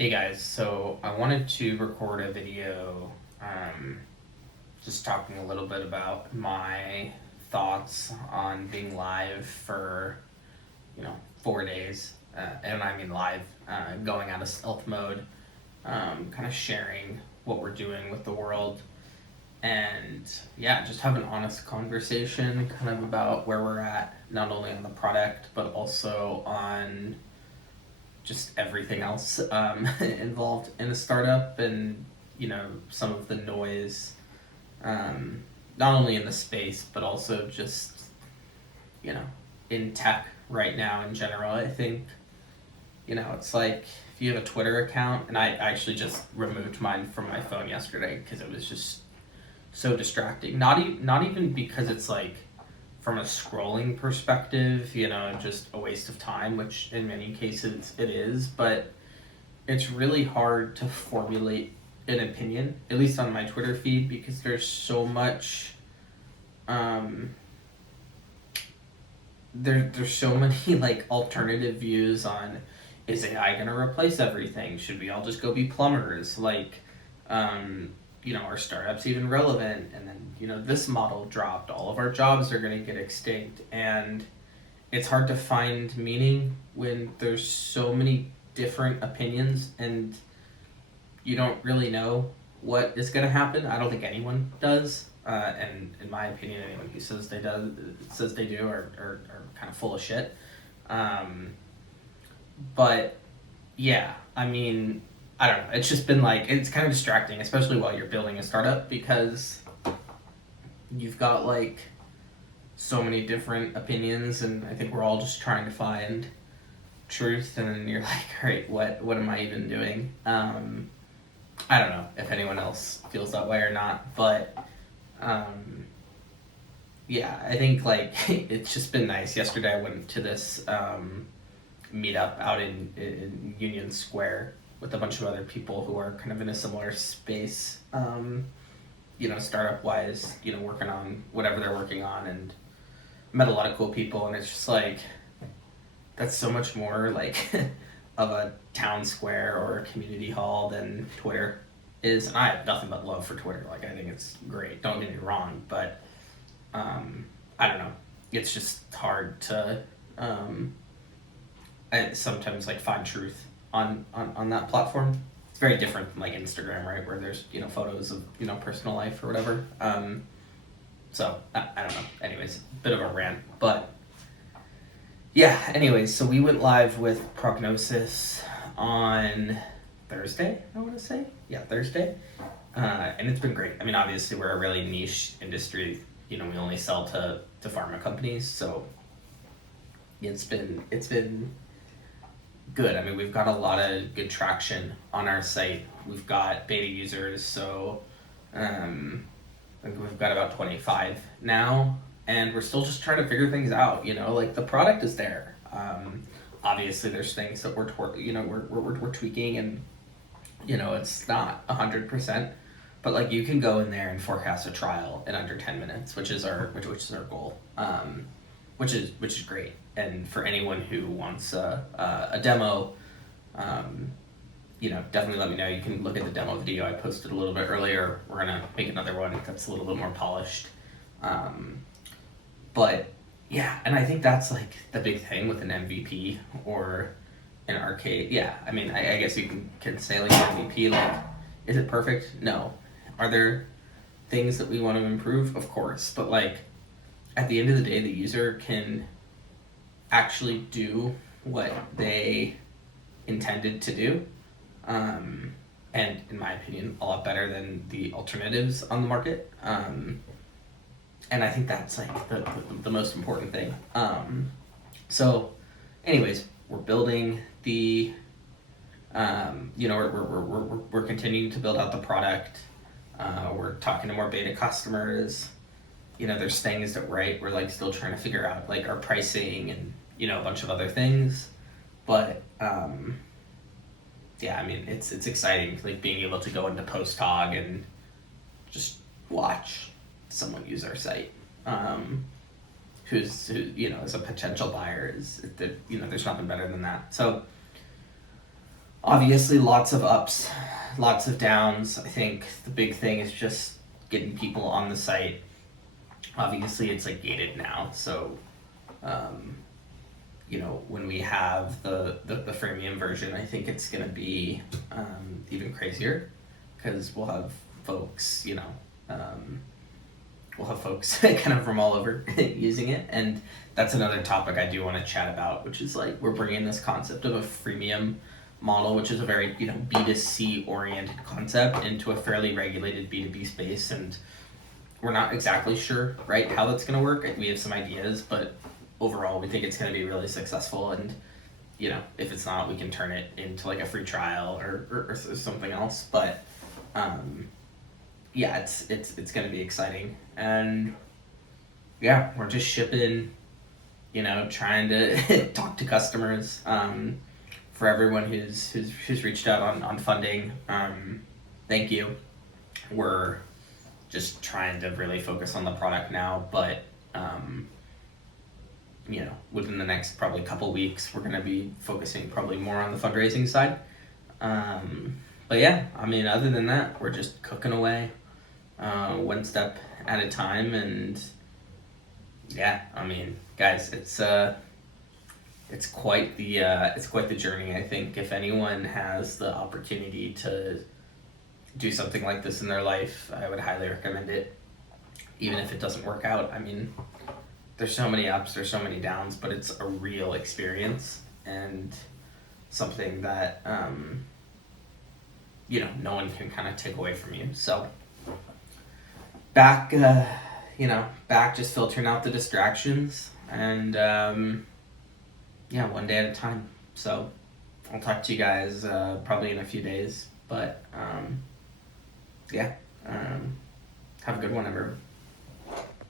Hey guys, so I wanted to record a video just talking a little bit about my thoughts on being live for, 4 days. And I mean live, going out of stealth mode, kind of sharing what we're doing with the world. And yeah, just have an honest conversation kind of about where we're at, not only on the product, but also on just everything else involved in a startup, and some of the noise, not only in the space but also just you know in tech right now in general. I think it's like if you have a Twitter account, and I actually just removed mine from my phone yesterday because it was just so distracting. Not even because it's like from a scrolling perspective, just a waste of time, which in many cases it is, but it's really hard to formulate an opinion, at least on my Twitter feed, because there's so much, there's so many like alternative views on, is AI gonna replace everything? Should we all just go be plumbers? Like, are startups even relevant? And then, this model dropped. All of our jobs are going to get extinct. And it's hard to find meaning when there's so many different opinions and you don't really know what is going to happen. I don't think anyone does. And in my opinion, anyone who says they do are kind of full of shit. But yeah, I mean, I don't know. It's just been like, it's kind of distracting, especially while you're building a startup, because you've got like so many different opinions, and I think we're all just trying to find truth. And then you're like, all right, what am I even doing? I don't know if anyone else feels that way or not, but yeah, I think like it's just been nice. Yesterday I went to this meetup out in Union Square with a bunch of other people who are kind of in a similar space, startup wise, working on whatever they're working on, and met a lot of cool people. And it's just like, that's so much more like of a town square or a community hall than Twitter is. And I have nothing but love for Twitter. Like, I think it's great. Don't get me wrong, but I don't know. It's just hard to I sometimes like find truth on that platform. It's very different from like Instagram, right, where there's photos of personal life or whatever. So I don't know. Anyways, bit of a rant, but yeah. Anyways, so we went live with Prognosis on Thursday. I want to say, yeah, Thursday, and it's been great. I mean, obviously we're a really niche industry. We only sell to pharma companies, so it's been good. I mean, we've got a lot of good traction on our site. We've got beta users, so I think we've got about 25 now, and we're still just trying to figure things out. Like, the product is there. Obviously, there's things that we're tweaking, and it's not 100%, but like, you can go in there and forecast a trial in under 10 minutes, which is our goal. Which is great. And for anyone who wants a demo, definitely let me know. You can look at the demo video I posted a little bit earlier. We're gonna make another one that's a little bit more polished. But yeah, and I think that's like the big thing with an MVP or an arcade. Yeah, I mean, I guess you can say like an MVP. Like, is it perfect? No. Are there things that we want to improve? Of course, but like, at the end of the day, the user can actually do what they intended to do, and in my opinion, a lot better than the alternatives on the market. And I think that's like the most important thing. So, anyways, we're building the, we're continuing to build out the product. We're talking to more beta customers. There's things that we're like still trying to figure out, like our pricing and a bunch of other things, but yeah, I mean, it's exciting, like being able to go into Post Hog and just watch someone use our site, who is a potential buyer. Is that there's nothing better than that. So obviously lots of ups, lots of downs. I think the big thing is just getting people on the site. Obviously it's like gated now, so when we have the freemium version, I think it's gonna be even crazier, because we'll have folks, kind of from all over using it. And that's another topic I do want to chat about, which is like we're bringing this concept of a freemium model, which is a very B2C oriented concept, into a fairly regulated B2B space, and we're not exactly sure right how that's going to work. We have some ideas, but overall we think it's going to be really successful. And if it's not, we can turn it into like a free trial or something else. But yeah, it's going to be exciting. And yeah, we're just shipping, trying to talk to customers. For everyone who's reached out on funding, thank you. We're just trying to really focus on the product now, but within the next probably couple weeks, we're going to be focusing probably more on the fundraising side. But yeah, other than that, we're just cooking away, one step at a time. And yeah, guys, it's quite the journey. I think if anyone has the opportunity to do something like this in their life, I would highly recommend it. Even if it doesn't work out, there's so many ups, there's so many downs, but it's a real experience and something that no one can kind of take away from you. So back just filtering out the distractions, and one day at a time. So I'll talk to you guys probably in a few days, but have a good one, everyone.